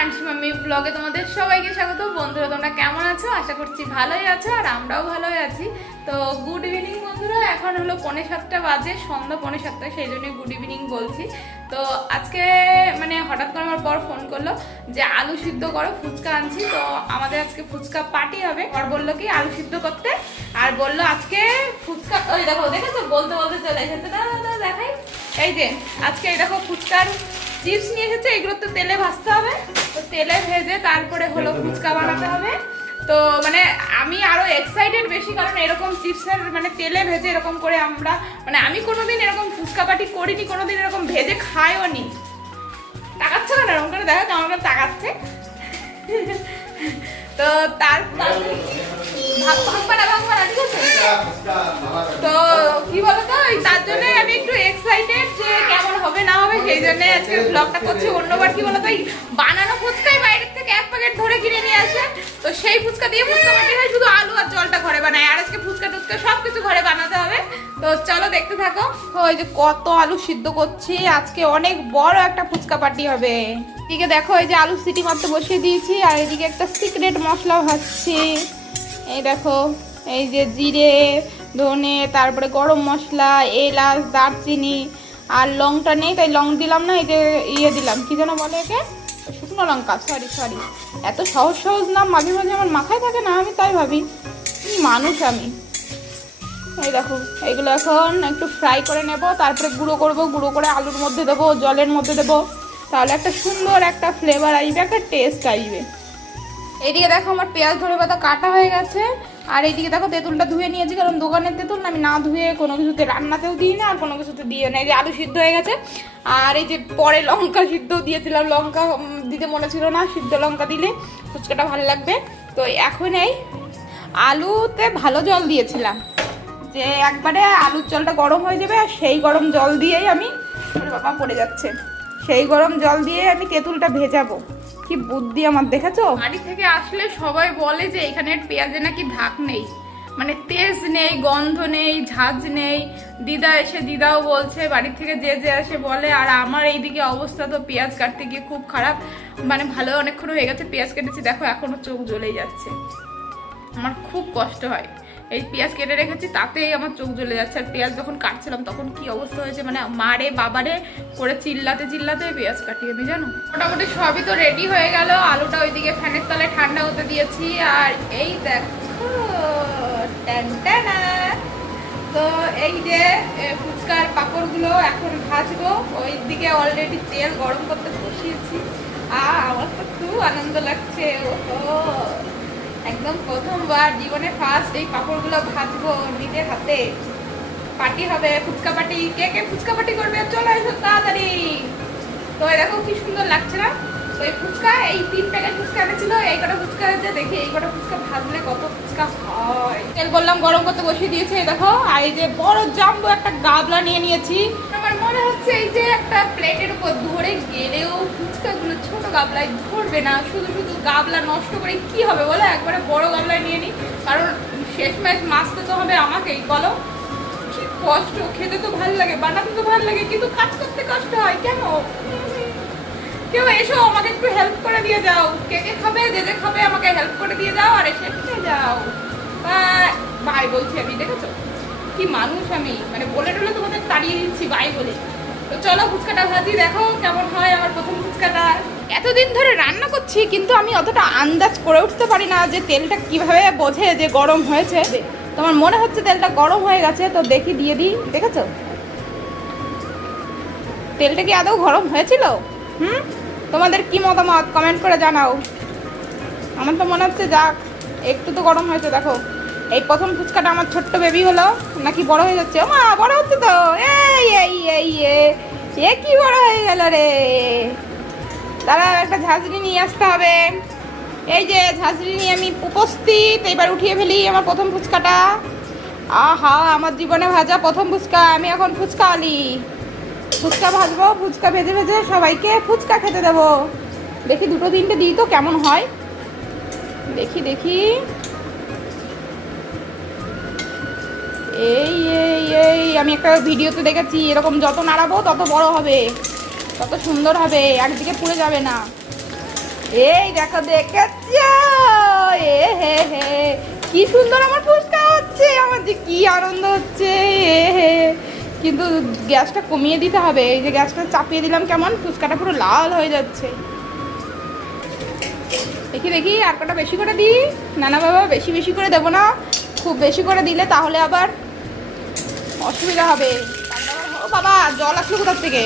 আনছি মাম্মি ব্লগে তোমাদের সবাইকে স্বাগত। বন্ধুরা তোমরা কেমন আছো? আশা করছি ভালোই আছো, আর আমরাও ভালোই আছি। তো গুড ইভিনিং বন্ধুরা, এখন হলো 6:45 বাজে, সন্ধ্যা 6:45, সেই জন্যই গুড ইভিনিং বলছি। তো আজকে মানে হঠাৎ করে আমার বর ফোন করলো যে আলু সিদ্ধ করো, ফুচকা আনছি। তো আমাদের আজকে ফুচকা পার্টি হবে। বর বললো কি আলু সিদ্ধ করতে, আর বললো আজকে ফুচকা, ওই দেখো দেখেছো বলতে বলতে চলে এসেছে। না দেখাই, এই যে আজকে এই দেখো ফুচকার চিপস নিয়ে এসেছে, এগুলো তো তেলে ভাজতে হবে। তো তেলে ভেজে তারপরে হলো ফুচকা বানাতে হবে। তো মানে আমি আরো এক্সাইটেড বেশি, কারণ এরকম চিপসের মানে তেলে ভেজে এরকম করে আমরা মানে আমি কোনোদিন এরকম ফুচকা পাটি করিনি, কোনোদিন এরকম ভেজে খাইও নি। তাকাচ্ছে না এরকম করে, দেখো কেমন করে তাকাচ্ছে। তো তার তো কি বলতো, তার জন্য আমি একটু এক্সাইটেড যে কেমন হবে না হবে, সেই জন্য আজকে ব্লগটা করছি। অন্যবার কি বলতো, বানানো ফুচকাই বাইরের থেকে এক প্যাকেট ধরে কিনে নিয়ে আসে, তো সেই ফুচকা দিয়ে ফুচকা বানাতে হয়, শুধু আলু আর জলটা ঘরে বানায়। আর আজকে ফুচকা টুচকা সবকিছু ঘরে বানাতে হবে। তো চলো দেখতে থাকো। ওই যে কত আলু সিদ্ধ করছি, আজকে অনেক বড় একটা ফুচকা পার্টি হবে। এদিকে দেখো এই যে আলু সিটি মারতে বসিয়ে দিয়েছি, আর এদিকে একটা সিক্রেট মশলা ভাজছি। এই দেখো এই যে জিরে, ধনে, তারপরে গরম মশলা, এলাচ, দারচিনি, আর লংটা নেই তাই লং দিলাম না, এই যে ইয়ে দিলাম, কি যেন বলে একে, শুকনো লঙ্কা। সরি এত সহজ সহজ নাম মাঝে মাঝে আমার মাথায় থাকে না, আমি তাই ভাবি কি মানুষ আমি। এই দেখো এইগুলো এখন একটু ফ্রাই করে নেব, তারপরে গুঁড়ো করব, গুঁড়ো করে আলুর মধ্যে দেবো, জলের মধ্যে দেবো, তাহলে একটা সুন্দর একটা ফ্লেভার আসবে, একটা টেস্ট আসবে। এইদিকে দেখো আমার পেঁয়াজ ধরে পাতা কাটা হয়ে গেছে, আর এইদিকে দেখো তেঁতুলটা ধুয়ে নিয়েছি, কারণ দোকানের তেঁতুল আমি না ধুয়ে কোনো কিছুতে রান্নাতেও দিই না, আর কোনো কিছুতে দিয়ে না। এই যে আলু সিদ্ধ হয়ে গেছে, আর এই যে পরে লঙ্কা সিদ্ধ দিয়েছিলাম, লঙ্কা দিতে মনে ছিল না, সিদ্ধ লঙ্কা দিলে ফুচকাটা ভালো লাগবে। তো এখন এই আলুতে ভালো জল দিয়েছিলাম, যে একবারে আলুর জলটা গরম হয়ে যাবে, আর সেই গরম জল দিয়েই আমি, বাবা পড়ে যাচ্ছে, সেই গরম জল দিয়ে আমি তেঁতুলটা ভেজাবো। কি বুদ্ধি আমার, দেখেছো? বাড়ি থেকে আসলে সবাই বলে যে এখানের পেঁয়াজে নাকি ধাক নেই, মানে তেজ নেই, গন্ধ নেই, ঝাঁজ নেই। দিদা এসে দিদাও বলছে, বাড়ি থেকে যে আসে বলে। আর আমার এইদিকে অবস্থা তো পেঁয়াজ কাটতে গিয়ে খুব খারাপ, মানে ভালো অনেকক্ষণ হয়ে গেছে পেঁয়াজ কেটেছি, দেখো এখনো চোখ জ্বলেই যাচ্ছে। আমার খুব কষ্ট হয়, এই পেঁয়াজ কেটে রেখেছি তাতেই আমার চোখ জ্বলে যাচ্ছে। আর পেঁয়াজ যখন কাটছিলাম তখন কি অবস্থা হয়েছে, মানে মারে বাবারে করে চিল্লাতে চিল্লাতে পেঁয়াজ কাটি আমি, জানো। মোটামুটি সবই তো রেডি হয়ে গেল, আলুটা ওইদিকে ফ্যানের তলায় ঠান্ডা হতে দিয়েছি। আর এই দেখো টানটানা, তো এই যে ফুচকার পাঁপড়গুলো এখন ভাজবো, ওই দিকে অলরেডি তেল গরম করতে বসিয়েছি। আমার তো খুব আনন্দ লাগছে, ওহো একদম প্রথমবার জীবনে ফার্স্ট এই পাঁপড়গুলো ভাজবো নিজের হাতে। পার্টি হবে, ফুচকা পার্টি। কে কে ফুচকা পার্টি করবে চলে এসো তাড়াতাড়ি। তো দেখো কি সুন্দর লাগছে না? তো এই ফুচকা, এই 3 প্যাকেট ফুচকা এনেছিল, এই কটা ফুচকা হয়েছে, দেখি এই কটা ফুচকা ভাজলে কত ফুচকা হয়। তেল বললাম গরম করতে বসিয়ে দিয়েছে, দেখো। আর এই যে বড় জাম্বো একটা গাবলা নিয়ে নিয়েছি। আমার মনে হচ্ছে এই যে একটা প্লেটের উপর ধরে গেলেও ফুচকাগুলো ছোট গাবলায় ধরবে না, শুধু শুধু গাবলা নষ্ট করে কি হবে বলো, একবারে বড় গাবলায় নিয়ে নিই, কারণ শেষমেশ মাছতে তো হবে আমাকেই, বলো। কি কষ্ট, খেতে তো ভালো লাগে, বানাতে তো ভালো লাগে, কিন্তু কাজ করতে কষ্ট হয় কেন? কেউ এসো আমাকে একটু হেল্প করে দিয়ে যাও। কে কে খাবে, যে খাবে আমাকে হেল্প করে দিয়ে যাও, আর এসে খেয়ে যাও। বাই বলছি আমি, দেখেছো কি মানুষ আমি, মানে বলে টলে তোমাদের তাড়িয়ে দিচ্ছি বাই বলে। তো চলো ফুচকাটা ভাজি, দেখো কেমন হয় আমার প্রথম ফুচকাটা। এতদিন ধরে রান্না করছি, কিন্তু আমি অতটা আন্দাজ করে উঠতে পারি না যে তেলটা কিভাবে বোঝে যে গরম হয়েছে। তোমার মনে হচ্ছে তেলটা গরম হয়ে গেছে, তো দেখি দিয়ে দিই। দেখেছো তেলটা কি আদৌ গরম হয়েছিল? তোমাদের কি মতামত কমেন্ট করে জানাও। আমার তো মনে হচ্ছে যাক একটু তো গরম হয়েছে। দেখো এই প্রথম ফুচকাটা আমার ছোট্ট বেবি হলো, নাকি বড় হয়ে যাচ্ছে? ও মা, বড় হচ্ছে তো। এ কি বড় হয়ে গেল রে, দাঁড়াও একটা ঝাঁঝরি নিয়ে আসতে হবে। এই যে ঝাঁঝরি নিয়ে আমি উপস্থিত, এবার উঠিয়ে ফেলি আমার প্রথম ফুচকাটা। আহা, আমার জীবনে ভাজা প্রথম ফুচকা, আমি এখন ফুচকা আলি। ফুচকা ভাজবো, ফুচকা ভেজে ভেজে সবাইকে ফুচকা খেতে দেবো। দেখি 2-3টে দিই তো কেমন হয়, দেখি দেখি। এই এই এই আমি একটা ভিডিওতে দেখেছি, এরকম যত নাড়াবো তত বড় হবে, তত সুন্দর হবে, একদিকে পুড়ে যাবে না। এই দেখো দেখেছো, এ হে হে কি সুন্দর আমার ফুচকা হচ্ছে, আমার যে কি আনন্দ হচ্ছে, এ হে। কিন্তু গ্যাসটা কমিয়ে দিতে হবে, এই যে গ্যাসটা চাপিয়ে দিলাম কেমন ফুচকাটা পুরো লাল হয়ে যাচ্ছে। দেখি দেখি আর কটা বেশি করে দিই। না না বাবা, বেশি বেশি করে দেবো না, খুব বেশি করে দিলে তাহলে আবার অসুবিধা হবে। ও বাবা, জল আসলো কোথার থেকে?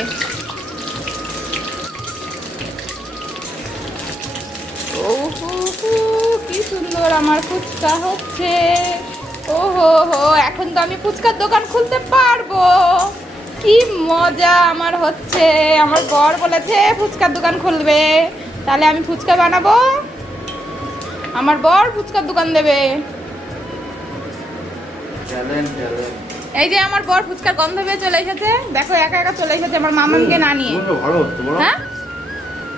কি সুন্দর আমার ফুচকা হচ্ছে। ও হো হো, এখন তো আমি ফুচকার দোকান খুলতে পারবো, কি মজা আমার হচ্ছে। আমার বর বলেছে ফুচকার দোকান খুলবে, তাহলে আমি ফুচকা বানাবো, আমার বর ফুচকার দোকান দেবে। এই যে আমার বর ফুচকার গন্ধ পেয়ে চলে এসেছে, দেখো একা একা চলে এসেছে আমার মামাকে না নিয়ে। হ্যাঁ,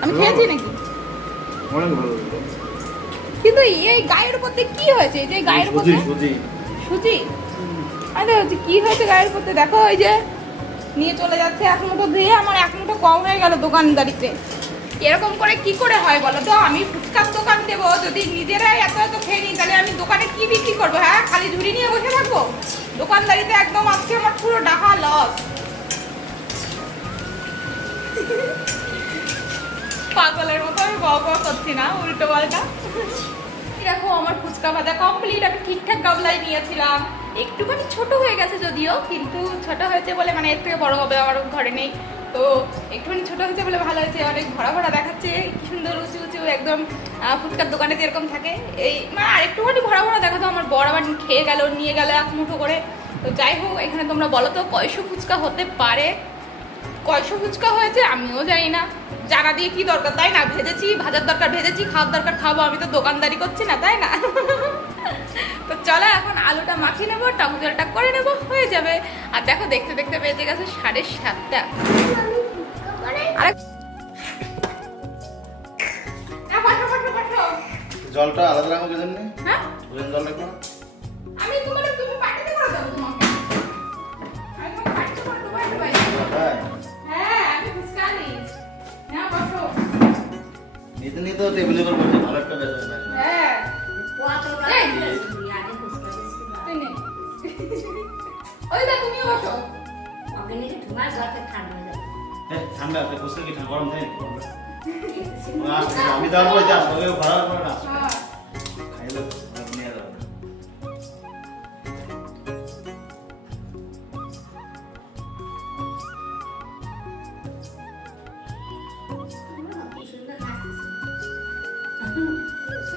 আমি খেয়েছি নাকি? কিন্তু এই গায়ের উপর দিয়ে কি হয়েছে? এই যে গায়ের উপর সুজি, আরে হচ্ছে কি হয়েছে গায়ের উপর দিয়ে? দেখো এই যে নিয়ে চলে যাচ্ছে এক মুঠো দিয়ে, আমার এক মুঠো কম হয়ে গেল দোকানদারিতে। এরকম করে কি করে হয় বলো তো? আমি ফুচকার দোকান দেবো, যদি নিজেরাই এত এত খেয়ে নিই তাহলে আমি দোকানে কি বিক্রি করবো? হ্যাঁ, খালি ঝুড়ি নিয়ে বসে থাকবো? দোকানদারিতে একদম আজকে আমার পুরো ডাহা লস। পাগলের মতো আমি বক করছি না, উল্টো পাল্টা। দেখো আমার ফুচকা ভাজা কমপ্লিট, আমি ঠিকঠাক গাবলাই নিয়েছিলাম, একটুখানি ছোট হয়ে গেছে যদিও, কিন্তু ছোট হয়েছে বলে মানে এর থেকে বড় হবে আমার ঘরে নেই, তো একটুখানি ছোট হয়েছে বলে ভালো হয়েছে। অনেক ভরা ভরা দেখাচ্ছে, কি সুন্দর উঁচু উঁচু একদম ফুচকার দোকানে যেরকম থাকে, এই মানে আরেকটুখানি ভরা ভরা দেখাতো। আমার বড় আবার খেয়ে গেল, নিয়ে গেল এক মুঠো করে। তো যাই হোক, এখানে তোমরা বলো তো কয়শো ফুচকা হতে পারে? কয়শো ফুচকা হয়েছে আমিও জানি না, জানা দিয়ে কি দরকার, তাই না? ভেজেছি, ভাজার দরকার ভেজেছি, খাওয়ার দরকার খাবো, আমি তো দোকানদারি করছি না, তাই না? তো চলো এখন আলুটা মাখিয়ে নেবো, টক জলটা করে নেবো, হয়ে যাবে। আর দেখো দেখতে দেখতে বেজে গেছে 7:30। জলটা আলাদা রাখো কি জন্য? হ্যাঁ, জল রাখো। আমি তুমি পাঠিয়ে করে দেবো তোমাকে, আমি তোমাকে পাঠিয়ে করে দেবো একটা বাইরে। হ্যাঁ, আমি ফুচকা নিই। হ্যাঁ, বসো। ইতনি তো টেবিলে पर বসে ভালো একটা বেশ না। হ্যাঁ, ওই দা তুমিও বসো। ঠান্ডা আছে, বসে কি ঠান্ডা গরম থাকে? আমি যাবো যা, তবে ভাড়া করে না। খাইলে নিয়ে যাবো।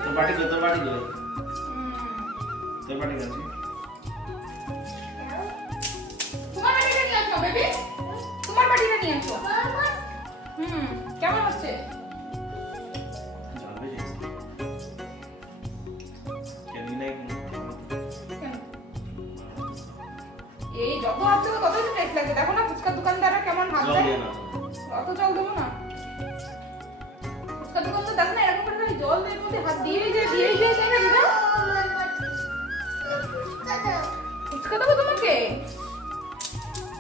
তোর বাড়ি কই? তোর বাড়ি কই? তোর বাড়ি কই? তোমার বাড়িটা নিয়ে আসো বেবি, তোমার বাড়িটা নিয়ে আসো। কেমন হচ্ছে? এই যত হচ্ছে তত টেস্ট লাগে, দেখো না ফুচকার দোকানদাররা কেমন হাত দেয়। অত জল দেবো না, ফুচকার দোকানদার দেখো না এরকম করে খালি জল দিয়ে মধ্যে হাত দিয়েই যায় তাই না দিদা? ফুচকা দেবো তোমাকে?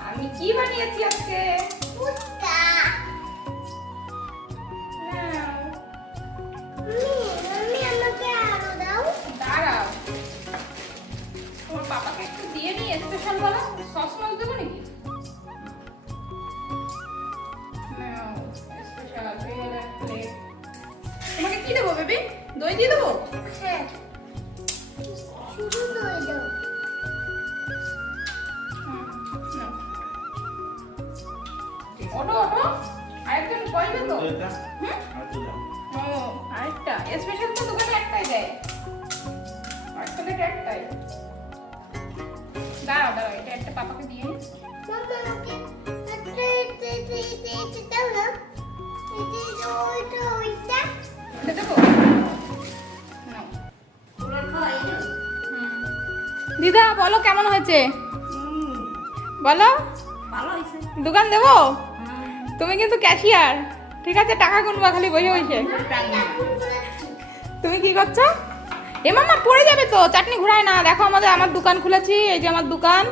আমি কি বানিয়েছি আজকে? ফুচকা। দাঁড়াও, তোমার পাপাকে একটু দিয়ে নি স্পেশাল বলা, সস মস দেবো নাকি? তোমাকে কি দেবো বেবি? দই দিয়ে দেবো? হ্যাঁ, শুধু দই দাও। ওটো ওটো, আরেকজন বলবে তো? ও, আরেকটা স্পেশাল তো দোকানে একটাই দেয়, আরেকটা থেকে একটাই। দাঁড়াও দাঁড়াও, এটা একটা পাপাকে দিয়ে নি। দিদা বলো কেমন হয়েছে? বলো। দোকান দেবো? তুমি কিন্তু ক্যাশিয়ার, ঠিক আছে? টাকা গুনবা খালি বসে বসে। তুমি কি করছো? এ মামা পড়ে যাবে তো, চাটনি ঘুরায় না। দেখো আমার দোকান খুলেছি, এই যে আমার দোকান।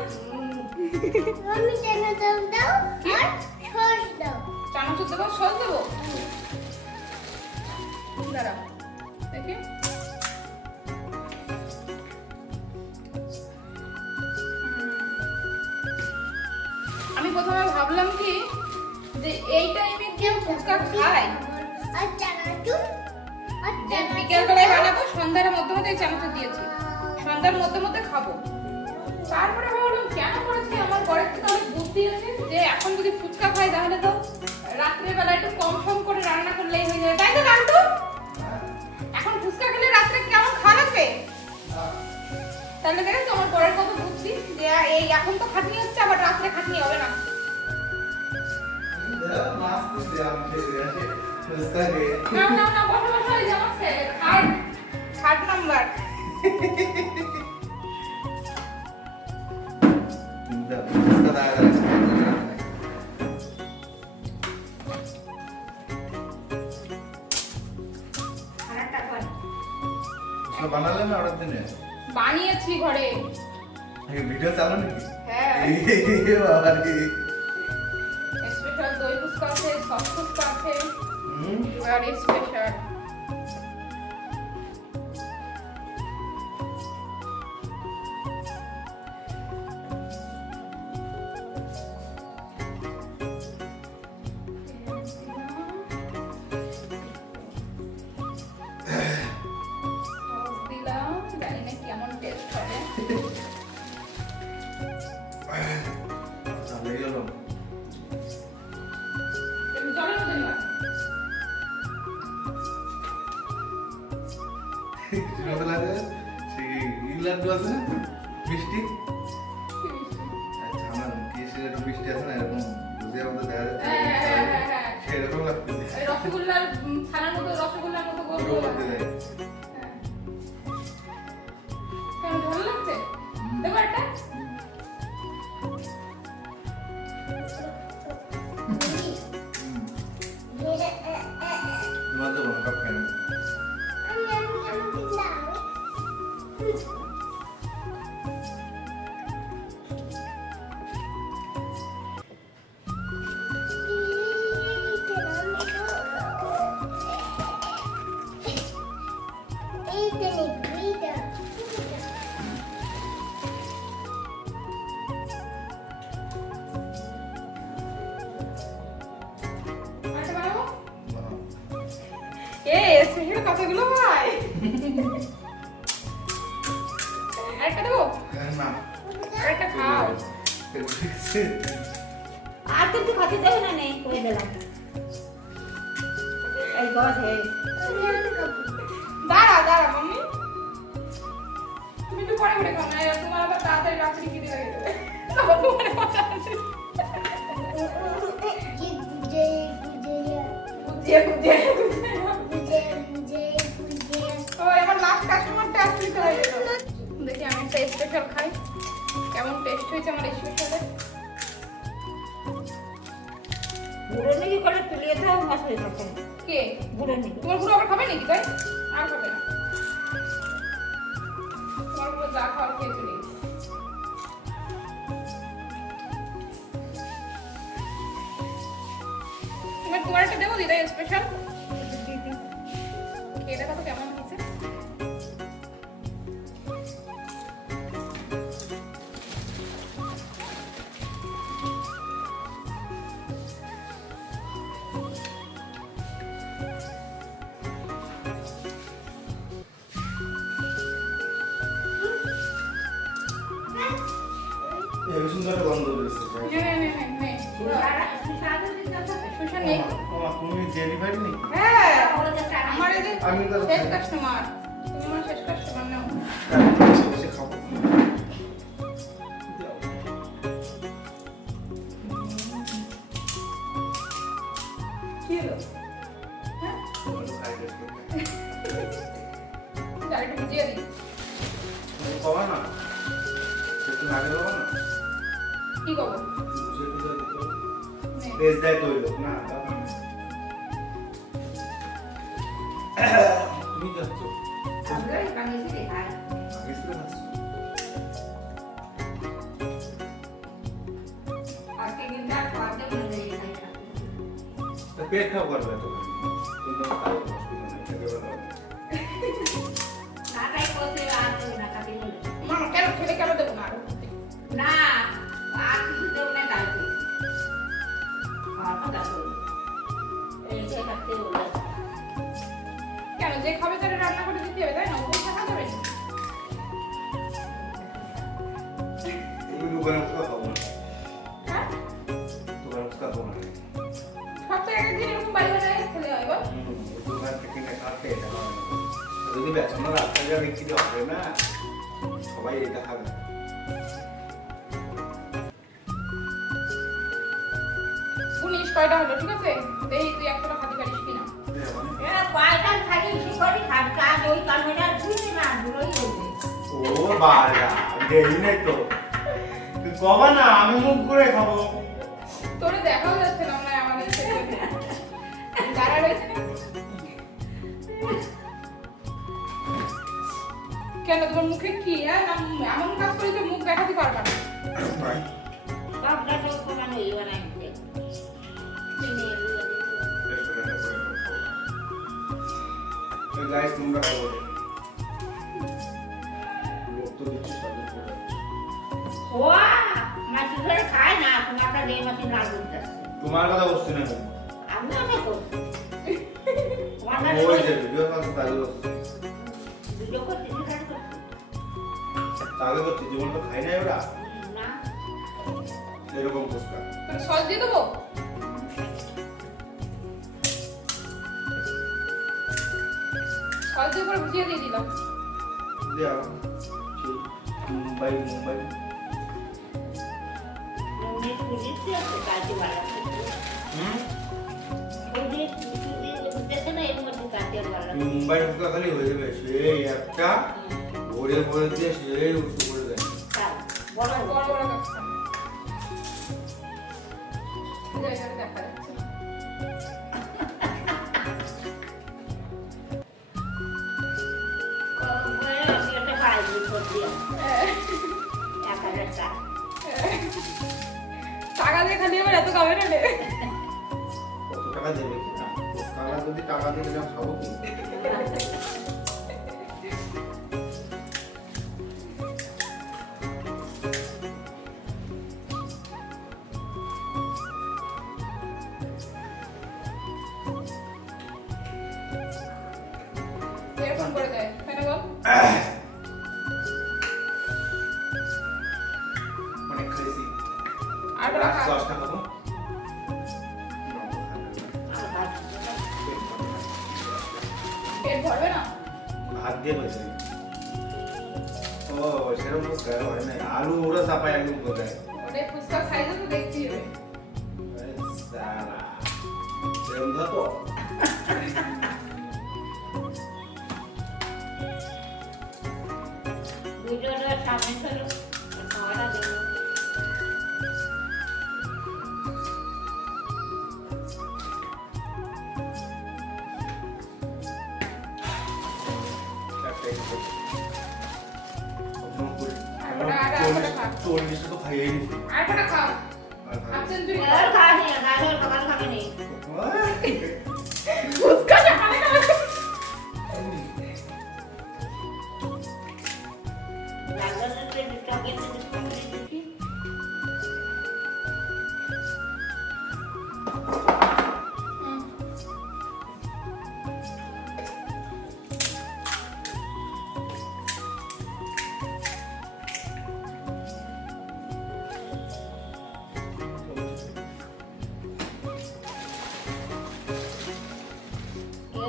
চানাচুর দেবো, সস দেবো? দাঁড়াও দেখি। আমি প্রথমে ভাবলাম কি যে এই টাইমে কেউ ফুচকা খায়, যে বিকেলবেলায় বানাবো সন্ধ্যার মধ্যে মধ্যে এই চামচে দিয়েছি, সন্ধ্যার মধ্যে মধ্যে খাবো। তারপরে ভাবলাম কেন করেছি, আমার ঘরের থেকে অনেক বুদ্ধি আছে যে এখন যদি ফুচকা খাই তাহলে তো রাত্রেবেলা একটু কম সম করে রান্না করলেই হয়ে যাবে, তাই তো কান্তু? এখন ফুচকা খেলে রাত্রে কেমন খাওয়া লাগবে? তাহলে দেখেছো আমার ঘরের কত বুদ্ধি, যে এই এখন তো খাটনি হচ্ছে, আবার রাত্রে খাটনি হবে না। না না না, বসো বসো, এই যে আমার থার্ড নাম্বার। বানালে না অর্ডার দিনে বানিয়েছি ঘরে। ভিডিও চালো নাকি? হ্যাঁ, বাবা রে, স্পেশাল দই ফুচকা আছে, সস ফুচকা আছে, ভেরি স্পেশাল। দিলাম, জানি না কেমন টেস্ট হবে। চালিয়ে গেল। তুমি জলের মধ্যে নিবা। ছোটবেলাতে সেই ইংল্যান্ড আছে না মিষ্টি, আচ্ছা আমার কেসের একটু মিষ্টি আছে না এরকম বুঝে আমাদের দেখা যাচ্ছে হ্যাঁ। সেরকম লাগতেছে। এই রসগোল্লার ছানার মতো, রসগোল্লার মতো গোল গোল ওরকম করতে আছে। যায়। হ্যাঁ। কেমন ভালো লাগছে? দেখো একটা। তোমার দেবো না, কাপ খাই না। আরেকটা বানাবো? স্পেশাল কথাগুলো ভাই। আরেকটা দেবো? না আরেকটা খাও। আর কিন্তু খাতে দেবে না, নেই করে দিলাম। এই গছ হে দাঁড়া দাঁড়া মাম্মি, তুমি একটু পরে পরে খাও না, তোমার আবার তাড়াতাড়ি রাত্রি খিদে লেগে যাবে। তখন তোমার মজা আছে। গুজিয়ে গুজিয়ে তো এবার লাস্ট কাস্টমারটা আসলে চলে গেল। দেখি আমি একটা স্পেশাল খাই, কেমন টেস্ট হয়েছে আমার স্পেশালে। বুড়ো নাকি করে তুলিয়ে দাও মশলা থাকে কে বুড়ো নাকি তোমার পুরো আবার খাবে নাকি তাই? আর খাবে না, তোমার পুরো যা খাওয়ার খেয়ে চলে গেছে। তোমার একটা দেবো দিদা স্পেশাল, খেয়ে দেখা তো কেমন হয়েছে। এই সুন্দর গন্ধ বেরোচ্ছে। সুশা নেই। তুমি ডেলিভারি নেই? হ্যাঁ, আমার এই যে আমি তো শেষ কাস্টমার, তুমি আমার শেষ কাস্টমার নাও। বসে খাবো। কি হলো? হ্যাঁ, ডালটা ভিজিয়ে দিই। পাবা না একটু আগে দেবো না, কি করবো? নে। বেশ দেয় তো লোক না। তুমি যাচ্ছ আমরা বানিয়েছি রে আর আজকে কিন্তু আর খাওয়াতে মনে নেই খাই পেট খাও করবে তো কিন্তু খাও, অসুবিধা নেই। যে খাবে তারা রান্না করে দিতে হবে, তাই না? ওকে খাওয়া যাবে না। এগুলো দোকানে ফুচকা খাবো না। হ্যাঁ দোকানে ফুচকা খাবো না। সপ্তাহে একদিন এরকম বাড়ি বানায় খেলে হয় বল। দোকান থেকে কিনে খাচ্ছে এটা খাওয়া না। যদি বেচানো রাস্তায় যা বিক্রি হবে না, সবাই এটা খাবে। উনিশ কয়টা হলো, ঠিক আছে? দেখি তুই একটা খাতে পারিস কিনা। এরা কয়টা খালি শিকড়ি খাচ্ছে, আজ ওই কালমেটা ধুই না, ধুলোই হয়েছে। ও বাড়া, দেরি নেই তো। তুই কবা না, আমি মুখ করে খাবো। তোরে দেখাও যাচ্ছে না মনে হয় আমাদের সাথে। যারা রয়েছে না। কেন তোমার মুখে কি এমন কাজ করে যে মুখ দেখাতে পারবা না? সবটা তো কমানো এই বানাইছে। গাইস তোমরা খাবো। লোক তো দিচ্ছি সবই করে। ওয়া মাছি ধরে খায় না, তোমারটা দিয়ে মাছি না করতে। তোমার কথা বলছি না আমি। আমি ওটা করছি। ওই যে ভিডিও কাজ তাই করছি। ভিডিও করতে দিতে করছি। তাকে করছি জীবন তো খাই নাই ওরা। না এরকম ফুচকা। তোর সস দিয়ে দেবো? সস দিয়ে করে বুঝিয়ে দিয়ে দিলাম। দেও। মুম্বাই মুম্বাই। উনি পুলিশে আছে কাজে বাড়াচ্ছে। ওই যে দেখে না এর মধ্যে কাজে বাড়াচ্ছে। মুম্বাই ফুচকা খালি হয়ে যাবে সেই একটা ভরে ভরে দিয়ে সেই উঠে পড়ে যায়। বড় বড় বড় কাজটা। দেখা যাচ্ছে। টাকা দিয়ে খালি আবার এত খাবে না রে। কত টাকা দেবে কি না? ফুচকা যদি টাকা দিয়ে দিলাম খাবো কি? এরকম করে দেয়, তাই না বল? অনেক খাইছি। আর বড় খা। 10 টাকা খাবো। পেট ভরবে না? হাত দিয়ে বসে। ও সেরকম ফুচকা হয় না। আলু ওরা চাপায় একদম কোথায়? ওরে ফুচকার সাইজও তো দেখতে হবে। সারা। সেরকম ধরো। ভিডিওটা সামনে ছিল খাওয়াটা দেবো চল্লিশটা তো খাইয়ে নিচ্ছি। আর কটা খাও? হাফ সেঞ্চুরি খাও। আর খাওয়া নেই গাজর দোকান খাবে নেই ফুচকা খাবে না? গাজরের টকে ডিসকাউন্ট দিচ্ছি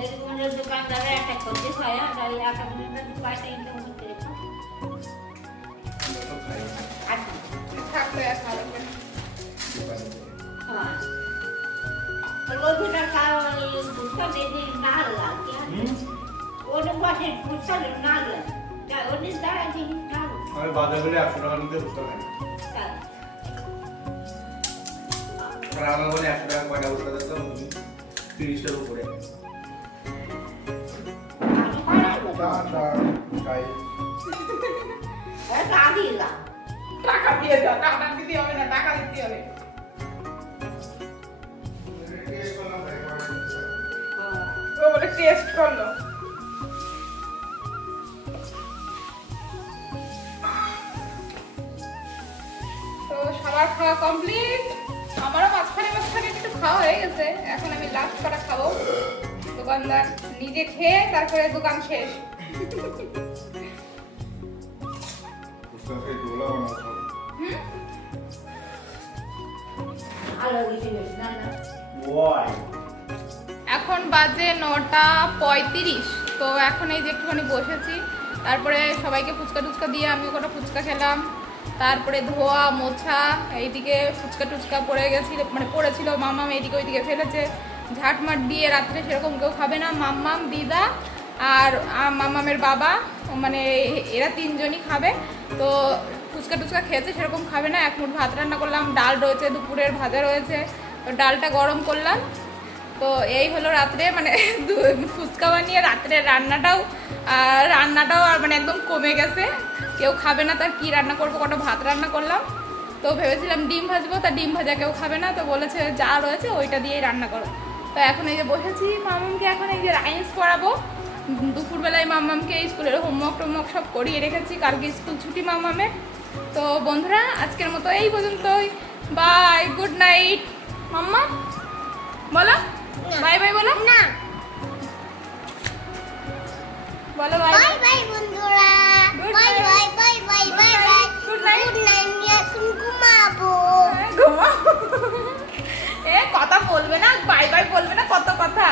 এর মধ্যে দোকানদারে একটা করতে হয় আর এই একটা দিনের পয়সা ইনকাম করতে রেখো আচ্ছা থাকতে আর খাবে না। हाँ वो भी लड़का उसका दे दे नाल ला क्या वो लोग वाले उसका नाल ला क्या वो नहीं दारा जी नाल আমি বাজার গেলে 100 টাকা নিতে ফুচকা খাই। আর আমার বলে 100 টাকা কয়টা ফুচকা দিতাম? 30 টাকার উপরে। খাই। ऐसा आदि ला টাকা দিয়ে দাও, টাকা দিতে হবে না, টাকা দিতে হবে। ও বলে টেস্ট করলো। তো সবার খাওয়া কমপ্লিট। আমারও মাঝখানে মাঝখানে একটু খাওয়া হয়ে গেছে। এখন আমি লাস্ট কটা খাবো। তো দোকানদার নিজে খেয়ে তারপরে দোকান শেষ। ফুচকা খেয়ে দোলা বানাতে হবে। আলো দিতে না না ওয়াই এখন বাজে 9:35। তো এখন এই যে একটুখানি বসেছি, তারপরে সবাইকে ফুচকা টুচকা দিয়ে আমি কটা ফুচকা খেলাম, তারপরে ধোয়া মোছা, এইদিকে ফুচকা টুচকা পড়ে গেছিল, মানে পড়েছিল, মাম্মাম এইদিকে ওইদিকে ফেলেছে, ঝাঁটমাট দিয়ে রাত্রে সেরকম কেউ খাবে না, মাম্মাম, দিদা আর মাম্মামের বাবা, মানে এরা তিনজনই খাবে। তো ফুচকা টুচকা খেয়েছে, সেরকম খাবে না। এক মুঠ ভাত রান্না করলাম, ডাল রয়েছে, দুপুরের ভাজা রয়েছে, তো ডালটা গরম করলাম। তো এই হলো রাত্রে, মানে ফুচকা বানিয়ে রাত্রে রান্নাটাও আর মানে একদম কমে গেছে, কেউ খাবে না, তার কি রান্না করবো, কটা ভাত রান্না করলাম। তো ভেবেছিলাম ডিম ভাজবো, তা ডিম ভাজা কেউ খাবে না, তো বলেছে যা রয়েছে ওইটা দিয়েই রান্না করো। তো এখন এই যে বসেছি, মাম্মামকে এখন এই যে রাইমস পড়াবো। দুপুরবেলায় মাম্মামকে স্কুলের হোমওয়ার্ক টোমওয়ার্ক সব করিয়ে রেখেছি, কালকে স্কুল ছুটি মাম্মামের। তো বন্ধুরা আজকের মতো এই পর্যন্তই, বাই, গুড নাইট। মাম্মা বলো বাই বাই, বলো না বলো বাই বাই বাই বন্ধুরা, Good bye night. Bye bye bye bye bye, Good night. Good night, এখন ঘুমাবো। ঘুমা। এ কথা বলবে না, বাই বাই বলবে না, কত কথা।